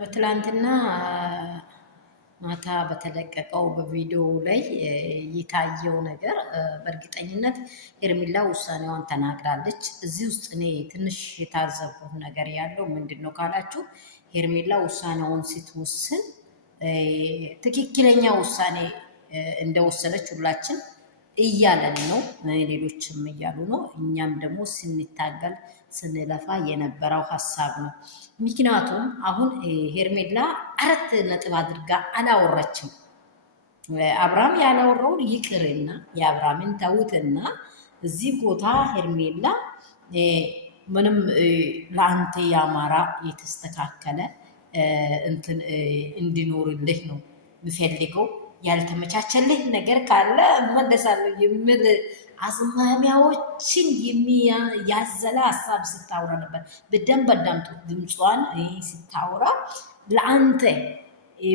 በትላንትና ማታ በተለቀቀው በቪዲዮ ላይ የታየው ነገር በእርግጠኝነት ሄርሜላ ውሳኔዋን ተናግራለች። እዚህ ውስጥ እኔ ትንሽ የታዘብኩት ነገር ያለው ምንድን ነው ካላችሁ ሄርሜላ ውሳኔውን ስትወስን ትክክለኛ ውሳኔ እንደወሰነች ሁላችን እያለን ነው፣ ሌሎችም እያሉ ነው። እኛም ደግሞ ስንታገል ስንለፋ የነበረው ሀሳብ ነው። ምክንያቱም አሁን ሄርሜላ አራት ነጥብ አድርጋ አላወራችም። አብርሃም ያላወራውን ይቅርና የአብርሃምን ተውትና እዚህ ቦታ ሄርሜላ ምንም ለአንተ ያማራ የተስተካከለ እንትን እንዲኖርልህ ነው የምፈልገው፣ ያልተመቻቸልህ ነገር ካለ እመለሳለሁ የሚል አዝማሚያዎችን ያዘለ ሀሳብ ስታወራ ነበር። በደንብ አዳምጡ ድምጿን ስታወራ። ለአንተ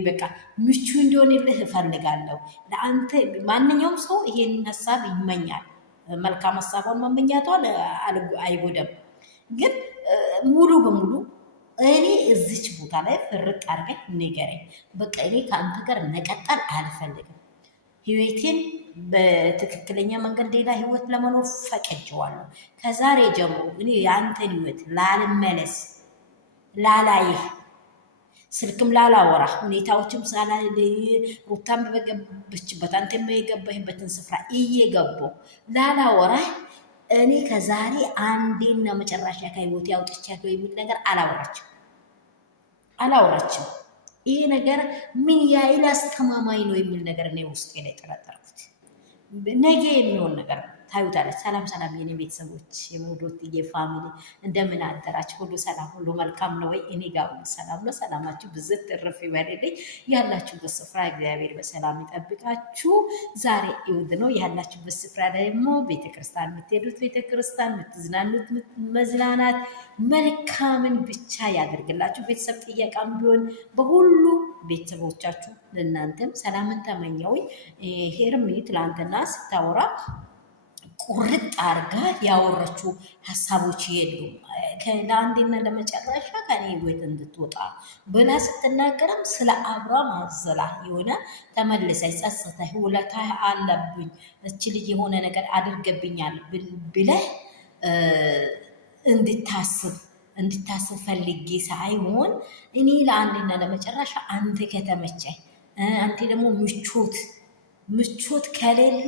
በቃ ምቹ እንዲሆንልህ እፈልጋለሁ። ለአንተ ማንኛውም ሰው ይሄን ሀሳብ ይመኛል። መልካም ሀሳቧን መመኛቷን አይጎዳም። ግን ሙሉ በሙሉ እኔ እዚች ቦታ ላይ ፍርቅ አድርገህ ንገረኝ። በቃ እኔ ከአንተ ጋር መቀጠል አልፈልግም። ህይወቴን በትክክለኛ መንገድ ሌላ ህይወት ለመኖር ፈቅጄዋለሁ። ከዛሬ ጀምሮ እኔ የአንተን ህይወት ላልመለስ፣ ላላይህ፣ ስልክም ላላወራ፣ ሁኔታዎችም ሩታን በገበችበት አንተ የገባህበትን ስፍራ እየገባሁ ላላወራህ እኔ ከዛሬ አንዴና መጨረሻ ከህይወቴ አውጥቻለሁ የሚል ነገር አላወራችም። ይሄ ነገር ምን ያህል አስተማማኝ ነው የሚል ነገር እኔ ውስጤ ላይ ጠረጠርኩት። ነገ የሚሆን ነገር ነው፣ ታዩታለች። ሰላም ሰላም የኔ ቤተሰቦች፣ የመውዶትዬ ፋሚሊ እንደምን አደራችሁ? ሁሉ ሰላም፣ ሁሉ መልካም ነው ወይ? እኔ ጋር ሁሉ ሰላም ነው። ሰላማችሁ ብዝት ትርፍ ይበልልኝ። ያላችሁበት ስፍራ እግዚአብሔር በሰላም ይጠብቃችሁ። ዛሬ እሑድ ነው። ያላችሁበት ስፍራ ደግሞ ቤተክርስቲያን የምትሄዱት ቤተክርስቲያን፣ የምትዝናኑት መዝናናት መልካምን ብቻ ያደርግላችሁ። ቤተሰብ ጥያቄም ቢሆን በሁሉ ቤተሰቦቻችሁ ለእናንተም ሰላምን ተመኘው። ሄርሜ ትላንትና ስታወራ ቁርጥ አርጋ ያወረችው ሀሳቦች የሉም። ለአንዴና ለመጨረሻ ከኔ ህይወት እንድትወጣ ብላ ስትናገርም ስለ አብርሃም አዘላ የሆነ ተመልሰች ጸጸተህ ውለታ አለብኝ እች ልጅ የሆነ ነገር አድርገብኛል ብለህ እንድታስብ ፈልጌ ሳይሆን እኔ ለአንዴና ለመጨረሻ አንተ ከተመቸህ፣ አንተ ደግሞ ምቾት ከሌለ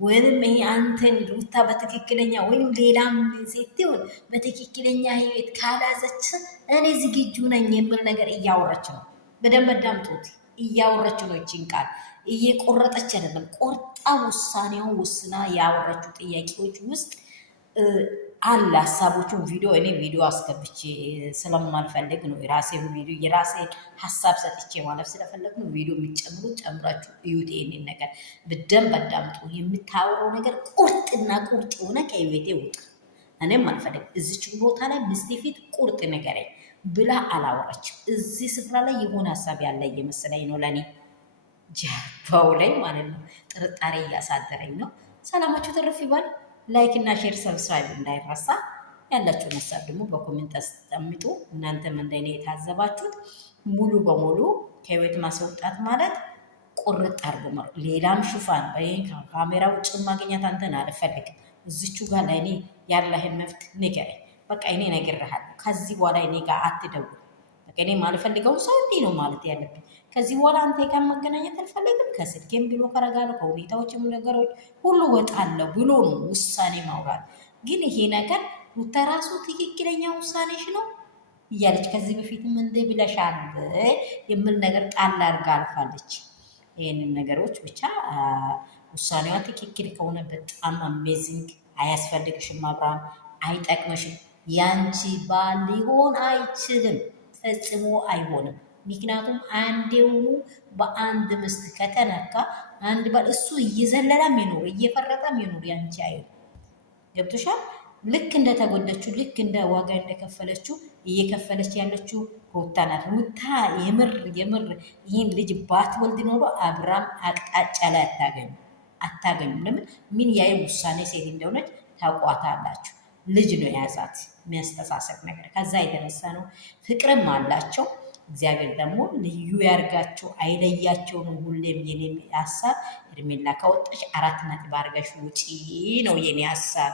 ወይም ይሄ አንተን ሩታ በትክክለኛ ወይም ሌላም ሴት ይሁን በትክክለኛ ህይወት ካላዘች እኔ ዝግጁ ነኝ የሚል ነገር እያወረች ነው። በደንብ አዳምጡት። እያወረች ነው። ይችን ቃል እየቆረጠች አይደለም፣ ቆርጣ ውሳኔውን ወስና ያወረችው ጥያቄዎች ውስጥ አለ ሀሳቦቹን እኔ ቪዲዮ አስገብቼ ስለማልፈልግ ነው። የራሴን ሀሳብ ሰጥቼ ማለፍ ስለፈለግ ነው። ቪዲዮ የሚጨምሩት ጨምራችሁ እዩት። ይሄንን ነገር በደንብ አዳምጡ። የምታወራው ነገር ቁርጥና ቁርጥ የሆነ ከህይወቴ ውጣ፣ እኔም አልፈልግ። እዚች ቦታ ላይ ምስቴ ፊት ቁርጥ ንገረኝ ብላ አላወራችም። እዚህ ስፍራ ላይ የሆነ ሀሳብ ያለ እየመሰለኝ ነው። ለእኔ ጀርባው ላይ ማለት ነው ጥርጣሬ እያሳደረኝ ነው። ሰላማችሁ ትርፍ ይባል። ላይክ እና ሼር ሰብስክራይብ እንዳይረሳ። ያላችሁን ሀሳብ ደግሞ በኮሜንት አስቀምጡ። እናንተም እንደኔ የታዘባችሁት ሙሉ በሙሉ ከህይወት ማስወጣት ማለት ቁርጥ አድርጎ ማለት ሌላም ሽፋን ካሜራ ውጭ ማግኘት አንተን አልፈልግም። እዚቹ ጋር ለእኔ ያለህን መብት ንገረኝ። በቃ እኔ ነግሬሃለሁ። ከዚህ በኋላ እኔ ጋር አትደውል። በቃ እኔ ማልፈልገው ሰው እንዲህ ነው ማለት ያለብኝ። ከዚህ በኋላ አንተ ጋር መገናኘት አልፈልግም። ከስልኬም ብሎ ከረጋለሁ፣ ከሁኔታዎችም ነገሮች ሁሉ ወጣለሁ ብሎ ነው ውሳኔ ማውራት። ግን ይሄ ነገር ሩታ ራሱ ትክክለኛ ውሳኔሽ ነው እያለች ከዚህ በፊትም እንደ ብለሻል የምል ነገር ጣል አድርጋ አልፋለች። ይህንን ነገሮች ብቻ ውሳኔዋ ትክክል ከሆነ በጣም አሜዚንግ። አያስፈልግሽም፣ አብርሃም አይጠቅመሽም። ያንቺ ባል ሊሆን አይችልም፣ ፈጽሞ አይሆንም። ምክንያቱም አንዴውኑ በአንድ ምስት ከተነካ አንድ ባል እሱ እየዘለላም ይኖር እየፈረጠም ይኖር ያንቺ አይሆን። ገብቶሻል? ልክ እንደተጎደችው ልክ እንደ ዋጋ እንደከፈለችው እየከፈለች ያለችው ሩታ ናት። ሩታ የምር ይህን ልጅ ባትወልድ ኖሮ አብርሃም አቅጣጫ ላይ አታገኙም። ለምን? ምን ያይ ውሳኔ ሴት እንደሆነች ታውቋታላችሁ። ልጅ ነው የያዛት የሚያስተሳሰብ ነገር። ከዛ የተነሳ ነው። ፍቅርም አላቸው። እግዚአብሔር ደግሞ ልዩ ያርጋቸው፣ አይለያቸው ነው ሁሌም የኔ ሀሳብ። ሄርሜላ ከወጣች 4 ነጥብ አድርገሽ ውጪ ነው የኔ ሀሳብ።